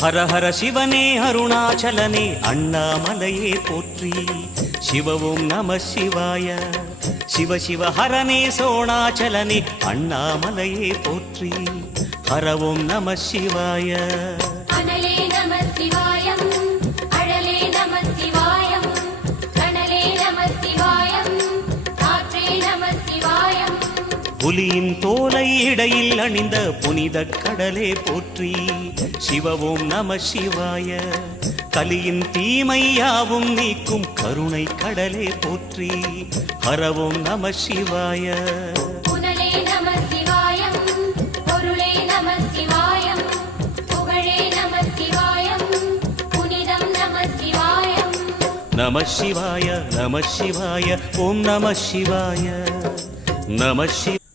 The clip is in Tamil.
ஹர ஹர சிவனே அருணாச்சலனே அண்ணாமலையே போற்றி. சிவவும் நம சிவாய. சிவ சிவ ஹரனே சோணாச்சலனே அண்ணாமலையே போற்றி. ஹரவும் நம சிவாய. அனலே நம சிவாயம், அழலே நம சிவாயம், கனலே நம சிவாயம், காற்றே நம சிவாயம். புலியின் தோலை இடையில் அணிந்த புனித கடலே போற்றி. சிவவும் நம சிவாய. கலியின் தீமையாவும் நீக்கும் கருணை கடலே போற்றி. ஹரவும் நம சிவாய. புனலே நம சிவாயம், பொருளே நம சிவாயம், புகழே நம சிவாயம், புனிதம் நம சிவாயம். நம சிவாய நம சிவாய ஓம் நம சிவாய. நம சிவாய.